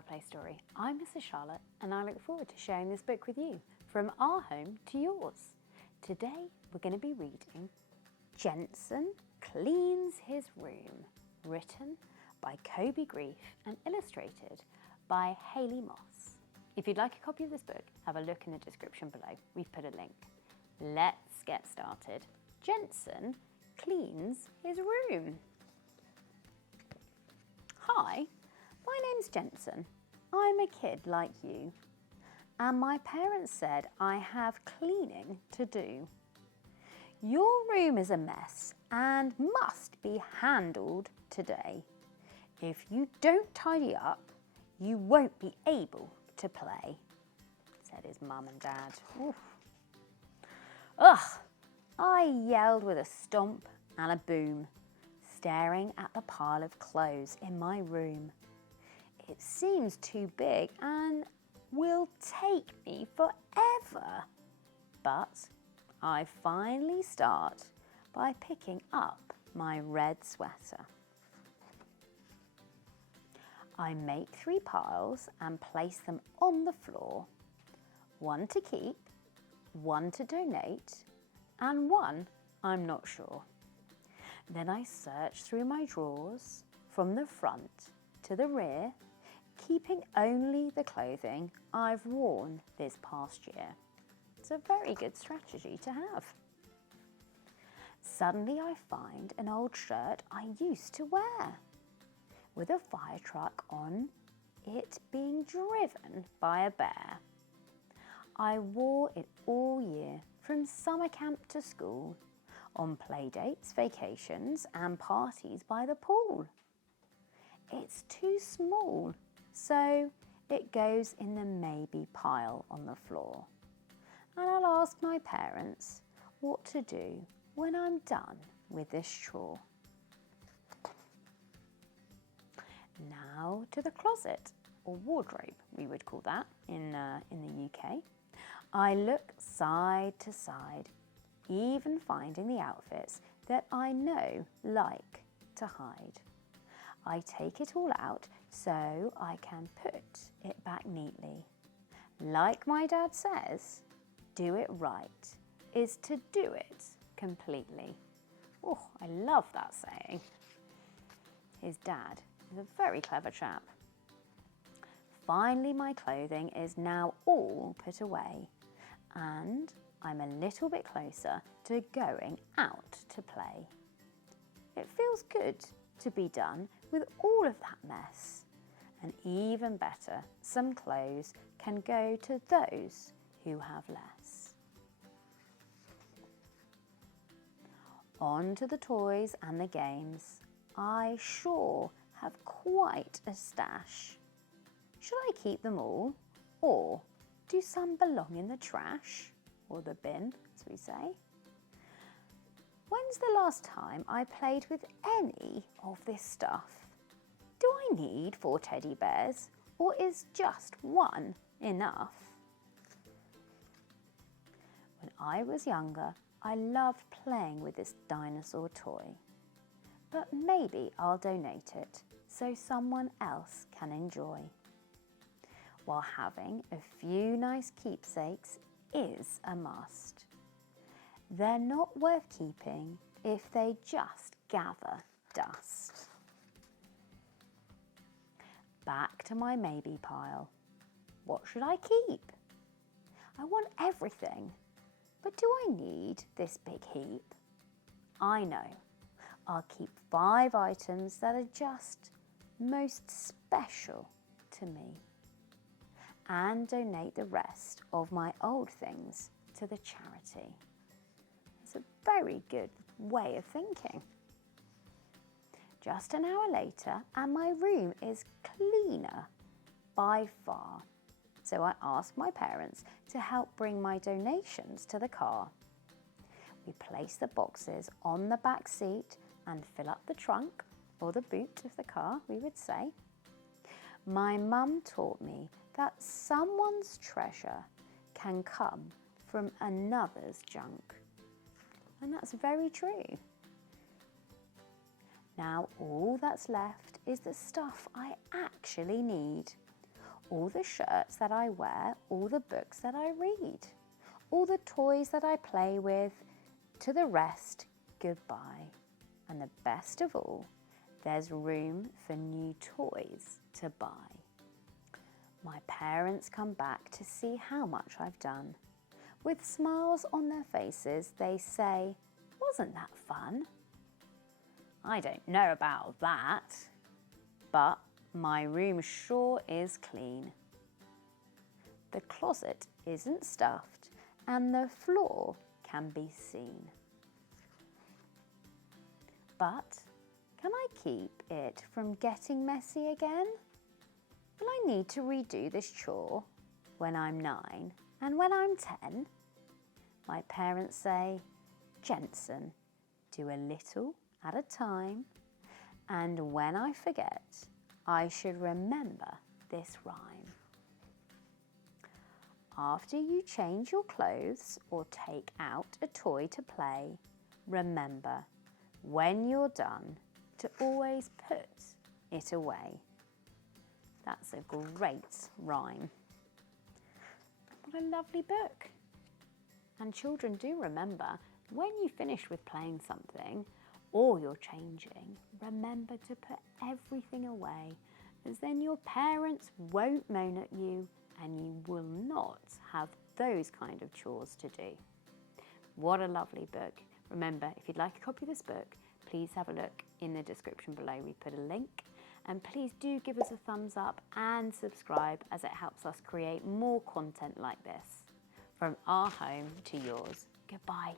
Fireplace Story. I'm Mrs. Charlotte and I look forward to sharing this book with you, from our home to yours. Today we're going to be reading Jensen Cleans His Room, written by Coby and illustrated by Haley Moss. If you'd like a copy of this book, have a look in the description below. We've put a link. Let's get started. Jensen cleans his room. Hi, my name's Jensen. I'm a kid like you, and my parents said I have cleaning to do. Your room is a mess and must be handled today. If you don't tidy up, you won't be able to play, said his mum and dad. Oof. Ugh, I yelled with a stomp and a boom, staring at the pile of clothes in my room. It seems too big and will take me forever. But I finally start by picking up my red sweater. I make 3 piles and place them on the floor. 1 to keep, 1 to donate, and 1 I'm not sure. Then I search through my drawers from the front to the rear, keeping only the clothing I've worn this past year. It's a very good strategy to have. Suddenly I find an old shirt I used to wear, with a fire truck on it being driven by a bear. I wore it all year, from summer camp to school, on play dates, vacations and parties by the pool. It's too small, so it goes in the maybe pile on the floor. And I'll ask my parents what to do when I'm done with this chore. Now to the closet, or wardrobe, we would call that in the UK. I look side to side, even finding the outfits that I know like to hide. I take it all out so I can put it back neatly. Like my dad says, do it right is to do it completely. Oh, I love that saying. His dad is a very clever chap. Finally, my clothing is now all put away, and I'm a little bit closer to going out to play. It feels good to be done with all of that mess, and even better, some clothes can go to those who have less. On to the toys and the games. I sure have quite a stash. Should I keep them all, or do some belong in the trash, or the bin, as we say? When's the last time I played with any of this stuff? Do I need 4 teddy bears, or is just 1 enough? When I was younger, I loved playing with this dinosaur toy. But maybe I'll donate it so someone else can enjoy. While having a few nice keepsakes is a must, they're not worth keeping if they just gather dust. Back to my maybe pile. What should I keep? I want everything, but do I need this big heap? I know. I'll keep 5 items that are just most special to me, and donate the rest of my old things to the charity. It's a very good way of thinking. Just an hour later, and my room is cleaner by far. So I asked my parents to help bring my donations to the car. We place the boxes on the back seat and fill up the trunk, or the boot of the car, we would say. My mum taught me that someone's treasure can come from another's junk. And that's very true. Now all that's left is the stuff I actually need. all the shirts that I wear, all the books that I read, all the toys that I play with. To the rest, goodbye. And the best of all, there's room for new toys to buy. My parents come back to see how much I've done. With smiles on their faces, they say, "Wasn't that fun?" I don't know about that, but my room sure is clean. The closet isn't stuffed and the floor can be seen. But can I keep it from getting messy again? Will I need to redo this chore when I'm 9 and when I'm 10? My parents say, "Jensen, do a little at a time, and when I forget, I should remember this rhyme. After you change your clothes or take out a toy to play, remember, when you're done, to always put it away." That's a great rhyme. What a lovely book. And children, do remember, when you finish with playing something or you're changing, remember to put everything away, as then your parents won't moan at you and you will not have those kind of chores to do. What a lovely book. Remember, if you'd like a copy of this book, please have a look in the description below. We put a link. And please do give us a thumbs up and subscribe, as it helps us create more content like this. From our home to yours. Goodbye.